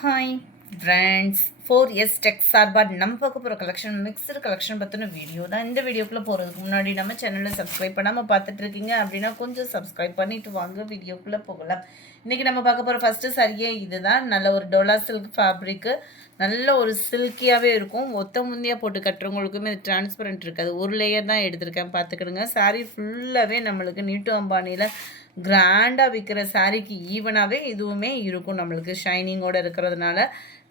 Hi friends, 4S tech சார்பாக நம்ம பார்க்க போகிற கலெக்ஷன் மிக்சர் கலெக்ஷன் பற்றின வீடியோ தான். இந்த வீடியோக்குள்ளே போகிறதுக்கு முன்னாடி நம்ம சேனலை சப்ஸ்கிரைப் பண்ணாமல் பார்த்துட்ருக்கீங்க அப்படின்னா கொஞ்சம் சப்ஸ்கிரைப் பண்ணிவிட்டு வாங்க வீடியோக்குள்ளே போகலாம். இன்றைக்கி நம்ம பார்க்க போகிற ஃபஸ்ட்டு சரியே இது தான். நல்ல ஒரு டோலா சில்க் ஃபேப்ரிக்கு, நல்ல ஒரு சில்கியாகவே இருக்கும். ஒத்த முந்தியாக போட்டு கட்டுறவங்களுக்குமே இது டிரான்ஸ்பரண்ட் இருக்காது. ஒரு லேயர் தான் எடுத்திருக்கேன், பார்த்துக்கிடுங்க. சாரீ ஃபுல்லாகவே நம்மளுக்கு நீட்டு அம்பானியில் கிராண்டாக விற்கிற சாரீக்கு ஈவனாகவே இதுவுமே இருக்கும். நம்மளுக்கு ஷைனிங்கோடு இருக்கிறதுனால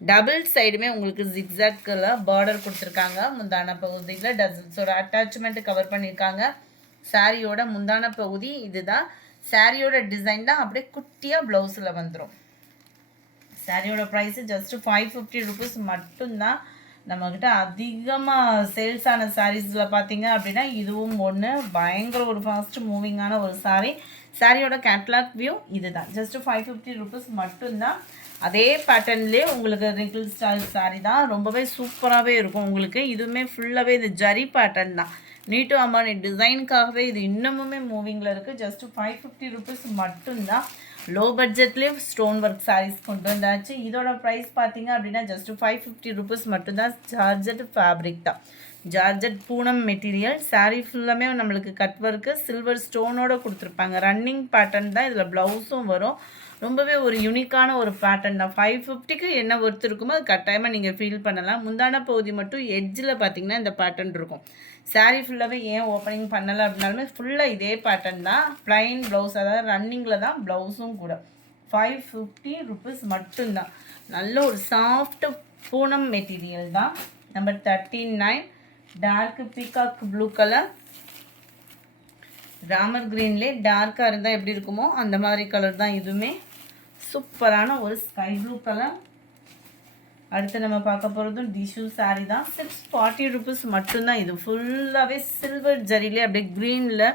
டபுள் சைடுமே உங்களுக்கு ஜிக்ஸாக்கில் பார்டர் கொடுத்துருக்காங்க. முந்தான பகுதியில் டசல்ஸோட அட்டாச்மெண்ட் கவர் பண்ணியிருக்காங்க. சாரியோட முந்தான பகுதி இதுதான். சாரியோட டிசைன் தான் அப்படியே குட்டியாக ப்ளவுஸில் வந்துடும். சாரியோட ப்ரைஸு ஜஸ்ட்டு 550 ருபீஸ் மட்டும்தான். நம்மக்கிட்ட அதிகமாக சேல்ஸ் ஆன சாரீஸில் பார்த்தீங்க அப்படின்னா இதுவும் ஒன்று. பயங்கர ஒரு ஃபாஸ்ட் மூவிங்கான ஒரு சாரீ. சாரியோட கேட்லாக் வியூ இது தான். ஜஸ்ட்டு 550 ருபீஸ் மட்டும்தான். அதே பேட்டர்ன்லேயே உங்களுக்கு ரிங்கிள் ஸ்டைல் சாரீ தான். ரொம்பவே சூப்பராகவே இருக்கும் உங்களுக்கு. இதுவுமே ஃபுல்லாகவே இது ஜரி பேட்டர்ன் தான். நீட்டு அம்பானி டிசைனுக்காகவே இது இன்னமுமே மூவிங்கில் இருக்குது. ஜஸ்ட்டு 550 ருபீஸ் மட்டும்தான். லோ பட்ஜெட்லேயே ஸ்டோன் ஒர்க் சாரீஸ் கொண்டு வந்தாச்சு. இதோட ப்ரைஸ் பார்த்தீங்க அப்படின்னா ஜஸ்ட்டு 550 ருபீஸ் மட்டும்தான். ஜார்ஜெட் ஃபேப்ரிக் தான். Georgette Poonam material. சாரீ ஃபுல்லாமே நம்மளுக்கு கட் ஒர்க்கு சில்வர் ஸ்டோனோடு கொடுத்துருப்பாங்க. ரன்னிங் பேட்டர்ன் தான். இதில் ப்ளவுஸும் வரும். ரொம்பவே ஒரு யூனிக்கான ஒரு பேட்டர்ன் தான். 550க்கு என்ன ஒர்த் இருக்குமோ அது கட்டாயமாக நீங்கள் ஃபீல் பண்ணலாம். முந்தான பகுதி மட்டும் எட்ஜில் பார்த்தீங்கன்னா இந்த பேட்டர்ன் இருக்கும். சாரீ ஃபுல்லாகவே ஏன் ஓப்பனிங் பண்ணலை அப்படின்னாலுமே ஃபுல்லாக இதே பேட்டர்ன் தான். ப்ளைன் ப்ளவுஸ், அதாவது ரன்னிங்கில் தான் ப்ளவுஸும் கூட. 550 ருபீஸ் மட்டும்தான். நல்ல ஒரு சாஃப்ட் பூனம் மெட்டீரியல் தான். Number 39 dark peacock blue colour. Ramar க்ரீன்லேயே டார்க்காக இருந்தால் எப்படி இருக்குமோ அந்த மாதிரி கலர் தான் இதுவுமே. சூப்பரான ஒரு ஸ்கை ப்ளூ கலர். அடுத்து நம்ம பார்க்க போகிறதும் டிஷ்யூ சாரீ தான். 640 ருபீஸ் மட்டும்தான். இது ஃபுல்லாகவே சில்வர் ஜரிலே அப்படியே க்ரீனில்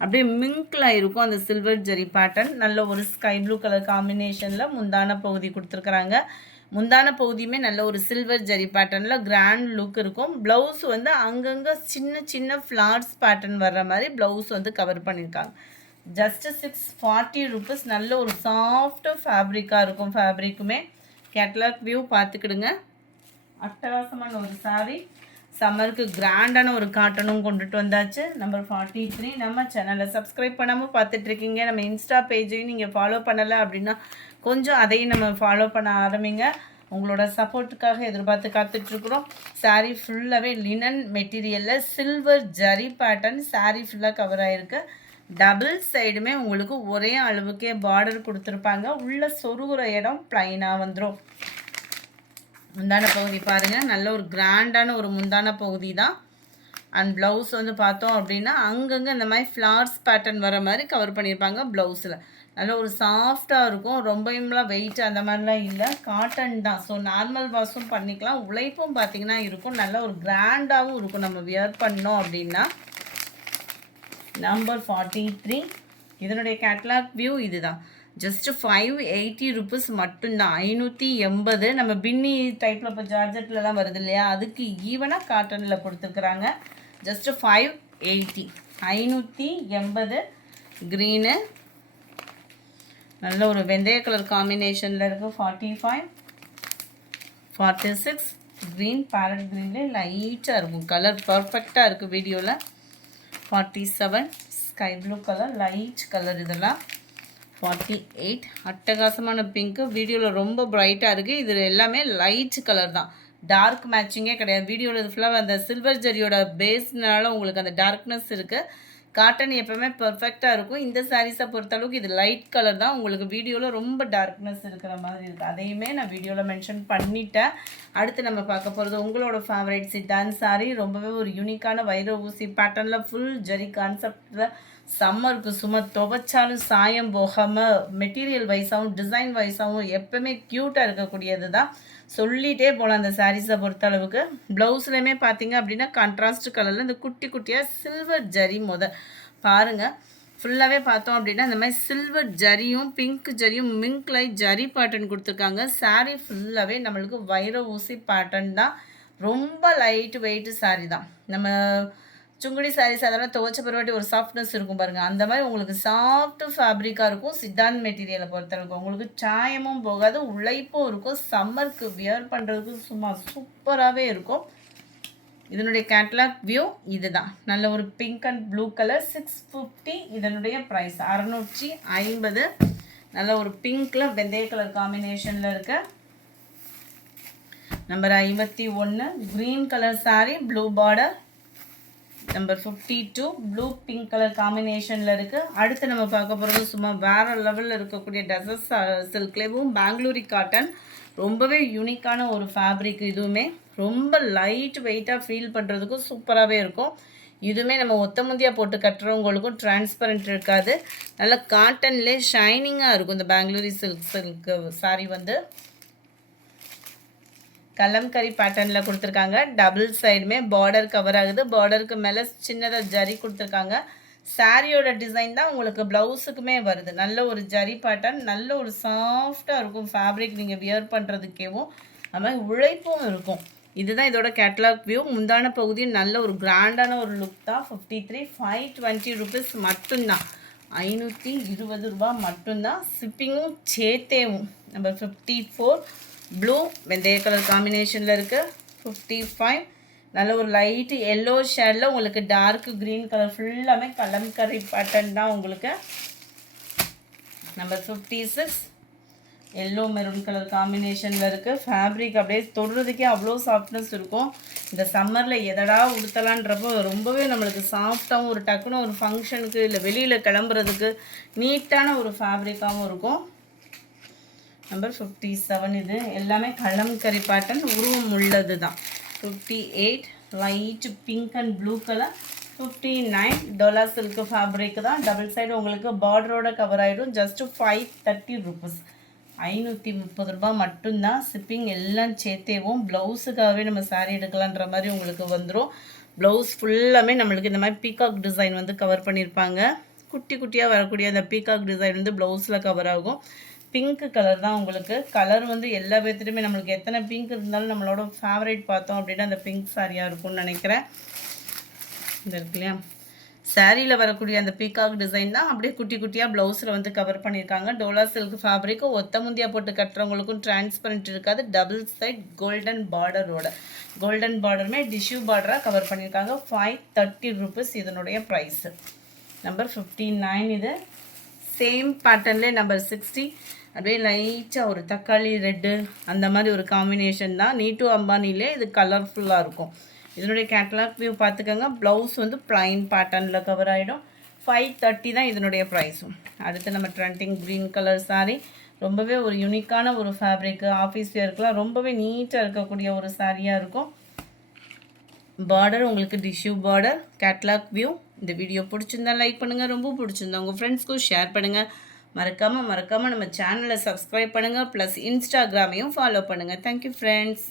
அப்படியே மிங்கில் இருக்கும் அந்த சில்வர் ஜரி பேட்டர்ன். நல்ல ஒரு ஸ்கை ப்ளூ கலர் காம்பினேஷனில் முந்தான பகுதி கொடுத்துருக்குறாங்க. முந்தான பகுதியுமே நல்ல ஒரு சில்வர் ஜரி பேட்டர்னில் கிராண்ட் லுக் இருக்கும். ப்ளவுஸ் வந்து அங்கங்கே சின்ன சின்ன ஃப்ளார்ஸ் பேட்டர்ன் வர்ற மாதிரி ப்ளவுஸ் வந்து கவர் பண்ணியிருக்காங்க. Just 640 rupees. நல்ல ஒரு சாஃப்ட் ஃபேப்ரிக்காக இருக்கும். ஃபேப்ரிக்குமே கேட்லாக் வியூ பார்த்துக்கிடுங்க. அட்டகாசமான ஒரு சாரீ. சம்மருக்கு கிராண்டான ஒரு காட்டனும் கொண்டுட்டு வந்தாச்சு. நம்பர் 43 நம்ம சேனலை சப்ஸ்கிரைப் பண்ணாமல் பார்த்துட்ருக்கீங்க. நம்ம இன்ஸ்டா பேஜையும் நீங்கள் ஃபாலோ பண்ணலை அப்படின்னா கொஞ்சம் அதையும் நம்ம ஃபாலோ பண்ண ஆரம்பிங்க. உங்களோட சப்போர்ட்டுக்காக எதிர்பார்த்து காத்துட்ருக்குறோம். சாரீ ஃபுல்லாகவே லினன் மெட்டீரியலில் சில்வர் ஜரி பேட்டர்ன் சாரீ ஃபுல்லாக கவர் ஆகிருக்கு. டபுள் சைடுமே உங்களுக்கு ஒரே அளவுக்கே பார்டர் கொடுத்துருப்பாங்க. உள்ளே சொருகிற இடம் ப்ளைனாக வந்துடும். முந்தான பகுதி பாருங்கள், நல்ல ஒரு கிராண்டான ஒரு முந்தான பகுதி தான். அண்ட் ப்ளவுஸ் வந்து பார்த்தோம் அப்படின்னா அங்கங்கே இந்த மாதிரி ஃப்ளார்ஸ் பேட்டர்ன் வர மாதிரி கவர் பண்ணியிருப்பாங்க ப்ளவுஸில். நல்ல ஒரு சாஃப்டாக இருக்கும். ரொம்பலாம் வெயிட் அந்த மாதிரிலாம் இல்லை, காட்டன் தான். ஸோ நார்மல் வாஷும் பண்ணிக்கலாம். உழைப்பும் பார்த்திங்கன்னா இருக்கும். நல்ல ஒரு கிராண்டாகவும் இருக்கும் நம்ம வியர் பண்ணோம் அப்படின்னா. நம்பர் 43 இதனுடைய கேட்லாக் வியூ இது தான். ஜஸ்ட்டு 580 ருபீஸ் மட்டும்தான். 580. நம்ம பின்னி டைப்பில் இப்போ ஜார்ஜெட்லலாம் வருது இல்லையா, அதுக்கு ஈவனாக காட்டனில் கொடுத்துருக்குறாங்க. ஜஸ்ட்டு 580. 580 க்ரீனு. நல்ல ஒரு வெந்தய கலர் காம்பினேஷனில் இருக்குது. 45 46 க்ரீன், பேரட் க்ரீன்லேயே லைட்டாக இருக்கும். கலர் பர்ஃபெக்டாக இருக்குது வீடியோவில். 47 sky blue colour, light colour இதெல்லாம். 48 அட்டகாசமான பிங்க்கு. வீடியோவில் ரொம்ப பிரைட்டாக இருக்குது. இது எல்லாமே லைட் கலர் தான். டார்க் மேட்சிங்கே கிடையாது. வீடியோவில் இது ஃபுல்லாக அந்த சில்வர் ஜரியோட பேஸ்னால உங்களுக்கு அந்த டார்க்னஸ் இருக்குது. காட்டன் எப்போவுமே பர்ஃபெக்டாக இருக்கும். இந்த சாரீஸை பொறுத்தளவுக்கு இது லைட் கலர் தான். உங்களுக்கு வீடியோவில் ரொம்ப டார்க்னஸ் இருக்கிற மாதிரி இருக்குது. அதையுமே நான் வீடியோவில் மென்ஷன் பண்ணிட்டேன். அடுத்து நம்ம பார்க்க போகிறது உங்களோட ஃபேவரட் சிட்டான் சாரீ. ரொம்பவே ஒரு யூனிக்கான வைர ஊசி பேட்டர்னில் ஃபுல் ஜரி கான்செப்டில் சம்மருக்கு சும்மா துவைச்சாலும் சாயம் போகாமல் மெட்டீரியல் வைஸாகவும் டிசைன் வைஸாகவும் எப்போவுமே க்யூட்டாக இருக்கக்கூடியது தான். சொல்லிகிட்டே போகலாம் அந்த சாரீஸை பொறுத்தளவுக்கு. ப்ளவுஸ்லையுமே பார்த்தீங்க அப்படின்னா கான்ட்ராஸ்ட் கலரில் இந்த குட்டி குட்டியாக சில்வர் ஜரி பாருங்கள். ஃபுல்லாகவே பார்த்தோம் அப்படின்னா இந்த மாதிரி சில்வர் ஜரியும் பிங்க் ஜரியும் மிங்க் லைட் ஜரி பேட்டர்ன் கொடுத்துருக்காங்க. சாரீ ஃபுல்லாகவே நம்மளுக்கு வைர ஊசி பேட்டர்ன் தான். ரொம்ப லைட் வெயிட்டு சாரீ தான். நம்ம சுங்குடி சாரீஸ் அதெல்லாம் துவச்ச பிறவாட்டி ஒரு சாஃப்ட்னஸ் இருக்கும் பாருங்கள், அந்த மாதிரி உங்களுக்கு சாஃப்ட் ஃபேப்ரிக்காக இருக்கும். சித்தாந்த் மெட்டீரியலை பொறுத்தளவுக்கு உங்களுக்கு சாயமும் போகாது, உழைப்பும் இருக்கும். சம்மருக்கு வியர் பண்ணுறதுக்கு சும்மா சூப்பராகவே இருக்கும். இதனுடைய கேட்லாக் வியூ இதுதான். நல்ல ஒரு பிங்க் அண்ட் ப்ளூ கலர் 650. இதனுடைய ப்ரைஸ் 650. நல்ல ஒரு பிங்க்கில் வெந்தய கலர் காம்பினேஷனில் இருக்க number 51 green colour sari, blue border. Number 52 blue pink colour காம்பினேஷனில் இருக்குது. அடுத்து நம்ம பார்க்க போகிறது சும்மா வேறு லெவலில் இருக்கக்கூடிய டசஸ் சில்க்லேவும் பெங்களூரி காட்டன். ரொம்பவே யூனிக்கான ஒரு ஃபேப்ரிக். இதுவுமே ரொம்ப லைட் வெயிட்டாக ஃபீல் பண்ணுறதுக்கும் சூப்பராகவே இருக்கும். இதுவுமே நம்ம ஒத்த முந்தியாக போட்டு கட்டுறவங்களுக்கும் டிரான்ஸ்பரண்ட் இருக்காது, நல்ல காட்டன்லேயே ஷைனிங்காக இருக்கும். இந்த பெங்களூரி சில்க் சாரீ வந்து கலம்கரி பேட்டர்னில் கொடுத்துருக்காங்க. டபுள் சைடுமே பார்டர் கவர் ஆகுது. பார்டருக்கு மேலே சின்னதாக ஜரி கொடுத்துருக்காங்க. சாரியோட டிசைன் தான் உங்களுக்கு ப்ளவுஸுக்குமே வருது. நல்ல ஒரு ஜரி பேட்டர்ன், நல்ல ஒரு சாஃப்டாக இருக்கும் ஃபேப்ரிக். நீங்கள் வியர் பண்ணுறதுக்கேவும் அது மாதிரி உழைப்பும் இருக்கும். இதுதான் இதோட கேட்லாக் வியூ. முந்தான பகுதி நல்ல ஒரு கிராண்டான ஒரு லுக் தான். 53 520 ருபீஸ் மட்டும்தான், 520 ரூபா மட்டும்தான். ஷிப்பிங்கும் சேர்த்தேவும். நம்பர் 54 ப்ளூ வெந்தய கலர் காம்பினேஷனில் இருக்குது. 55 நல்ல ஒரு லைட்டு எல்லோ ஷேடில் உங்களுக்கு டார்க் க்ரீன் கலர் ஃபுல்லாமே கலம்கரி பேட்டர்ன் தான் உங்களுக்கு. நம்பர் 56 எல்லோ மெரூன் கலர் காம்பினேஷனில் இருக்குது. ஃபேப்ரிக் அப்படியே தொடுறதுக்கே அவ்வளோ சாஃப்ட்னஸ் இருக்கும். இந்த சம்மரில் எதடா உடுத்தலான்றப்போ ரொம்பவே நம்மளுக்கு சாஃப்டாகவும் ஒரு டக்குன்னு ஒரு ஃபங்க்ஷனுக்கு இல்லை வெளியில் கிளம்புறதுக்கு நீட்டான ஒரு ஃபேப்ரிக்காகவும் இருக்கும். நம்பர் 57 இது எல்லாமே கலம்கரி பேட்டர்ன், உருவம் உள்ளது தான். 58 light pink and blue colour. 59 Dola silk fabric தான். டபுள் சைடு உங்களுக்கு பார்டரோட கவர் ஆகிடும். ஜஸ்ட்டு 530 ருபீஸ், 530 ரூபா மட்டும்தான். ஷிப்பிங் எல்லாம் சேர்த்தேவும். ப்ளவுஸுக்காகவே நம்ம சாரீ எடுக்கலான்ற மாதிரி உங்களுக்கு வந்துடும். ப்ளவுஸ் ஃபுல்லாமே நம்மளுக்கு இந்த மாதிரி பீகாக் டிசைன் வந்து கவர் பண்ணியிருப்பாங்க. குட்டி குட்டியாக வரக்கூடிய அந்த பீகாக் டிசைன் வந்து ப்ளவுஸில் கவர் ஆகும். பிங்க் கலர் தான் உங்களுக்கு. கலர் வந்து எல்லா பேர்த்துலையுமே நம்மளுக்கு எத்தனை பிங்க் இருந்தாலும் நம்மளோட ஃபேவரேட் பார்த்தோம் அப்படின்னா அந்த பிங்க் சாரியாக இருக்கும்னு நினைக்கிறேன். இந்த இருக்கு இல்லையா, சாரியில் வரக்கூடிய அந்த பீகாக் டிசைன் தான் அப்படியே குட்டி குட்டியாக ப்ளவுஸில் வந்து கவர் பண்ணியிருக்காங்க. டோலா சில்க் ஃபேப்ரிக்கு ஒத்த முந்தியாக போட்டு கட்டுறவங்களுக்கும் டிரான்ஸ்பரண்ட் இருக்காது. டபுள் சைட் கோல்டன் பார்டரோட, கோல்டன் பார்டருமே டிஷ்யூ பார்டராக கவர் பண்ணியிருக்காங்க. 530 ருபீஸ் இதனுடைய ப்ரைஸு. நம்பர் 59 இது சேம் பேட்டர்ன்லேயே. நம்பர் 60 அப்படியே லைட்டாக ஒரு தக்காளி ரெட்டு அந்த மாதிரி ஒரு காம்பினேஷன் தான். நீட்டு அம்பானிலே இது கலர்ஃபுல்லாக இருக்கும். இதனுடைய கேட்லாக் வியூ பார்த்துக்கோங்க. ப்ளவுஸ் வந்து ப்ளைன் பேட்டர்னில் கவர் ஆகிடும். 530 தான் இதனுடைய ப்ரைஸும். அடுத்து நம்ம ட்ரெண்டிங் க்ரீன் கலர் சாரீ. ரொம்பவே ஒரு யூனிக்கான ஒரு ஃபேப்ரிக்கு, ஆஃபீஸ் வியர்க்கெலாம் ரொம்பவே நீட்டாக இருக்கக்கூடிய ஒரு சாரியாக இருக்கும். பார்டர் உங்களுக்கு டிஷ்யூ பார்டர். Catalogue view. இந்த வீடியோ பிடிச்சிருந்தா லைக் பண்ணுங்கள், ரொம்ப பிடிச்சிருந்தா உங்கள் ஃப்ரெண்ட்ஸ்க்கும் ஷேர் பண்ணுங்கள். மறக்காமல் நம்ம சேனலை சப்ஸ்கிரைப் பண்ணுங்கள். ப்ளஸ் இன்ஸ்டாகிராமையும் ஃபாலோ பண்ணுங்கள். Thank you friends.